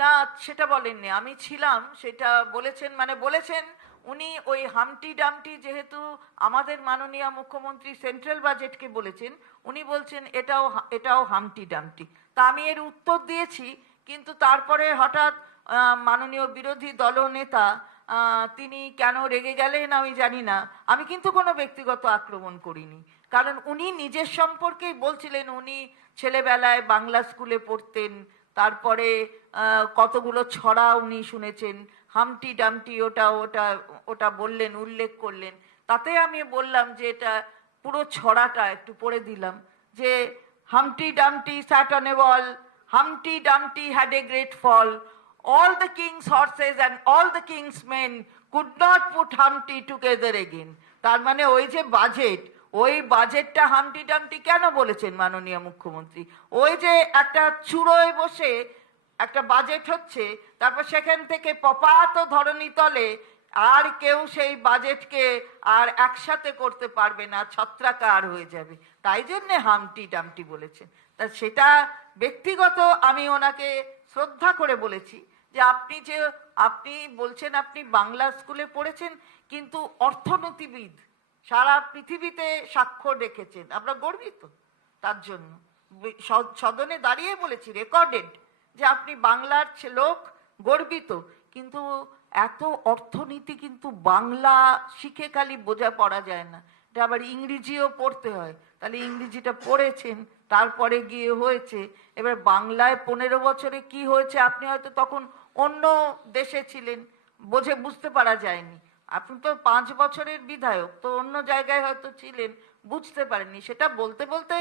না, সেটা বলেননি, আমি ছিলাম, সেটা বলেছেন, মানে বলেছেন উনি ওই হামটি ডামটি, যেহেতু আমাদের মাননীয় মুখ্যমন্ত্রী সেন্ট্রাল বাজেটকে বলেছেন, উনি বলছেন এটাও এটাও হামটি ডামটি। তা আমি এর উত্তর দিয়েছি, কিন্তু তারপরে হঠাৎ মাননীয় বিরোধী দলনেতা তিনি কেন রেগে গেলেন আমি জানি না। আমি কিন্তু কোনো ব্যক্তিগত আক্রমণ করিনি, কারণ উনি নিজের সম্পর্কেই বলছিলেন উনি ছেলেবেলায় বাংলা স্কুলে পড়তেন, তারপরে কতগুলো ছড়া উনি শুনেছেন, হামটি ডামটি ওটা ওটা ওটা বললেন, উল্লেখ করলেন। তাতে আমি বললাম যে এটা পুরো ছড়াটা একটু পড়ে দিলাম, যে হামটি ডামটি sat on a wall, Humpty Dumpty had a great fall, all the king's horses and all the king's men could not put Humpty together again। তার মানে ওই যে বাজেট, ওই বাজেটটা হামটি ডামটি কেন বলেছেন মাননীয় মুখ্যমন্ত্রী? ওই যে একটা চূড়োয় বসে একটা বাজেট হচ্ছে, তারপর সেখান থেকে পপাত ধরণী তলে আর কেউ সেই বাজেটকে আর একসাথে করতে পারবে না, ছত্রাকার হয়ে যাবে, তাই জন্যে হামটি ডামটি বলেছেন। তা সেটা ব্যক্তিগত আমি ওনাকে শ্রদ্ধা করে বলেছি যে আপনি বলছেন আপনি বাংলা স্কুলে পড়েছেন, কিন্তু অর্থনীতিবিদ সারা পৃথিবীতে স্বাক্ষর রেখেছেন, আমরা গর্বিত তার জন্য। সদনে দাঁড়িয়ে বলেছি, রেকর্ডেড, যে আপনি বাংলার লোক, গর্বিত। কিন্তু এত অর্থনীতি কিন্তু বাংলা শিখে খালি বোঝা পড়া যায় না, এটা আবার ইংরেজিও পড়তে হয়। তাহলে ইংরেজিটা পড়েছেন, তারপরে গিয়ে হয়েছে। এবার বাংলায় 15 বছরে কি হয়েছে আপনি হয়তো তখন অন্য দেশে ছিলেন, বুঝতে পারা যায়নি। আপনি তো 5 বছরের বিধায়ক, তো অন্য জায়গায় হয়তো ছিলেন, বুঝতে পারেননি। সেটা বলতে বলতে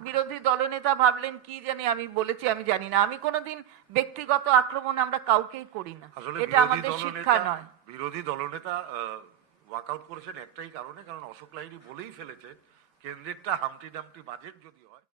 বিরোধী দলনেতা ভাবলেন কি জানি আমি বলেছি, আমি জানি না। আমি কোনোদিন ব্যক্তিগত আক্রমণ আমরা কাউকেই করি না, এটা আমাদের শিক্ষা নয়। বিরোধী দলনেতা ওয়াকআউট করেছেন একটাই কারণে, কারণ অশোক লাহিড়ী বলেই ফেলেছে কেন্দ্রেরটা হামটি ডামটি বাজেট যদি হয়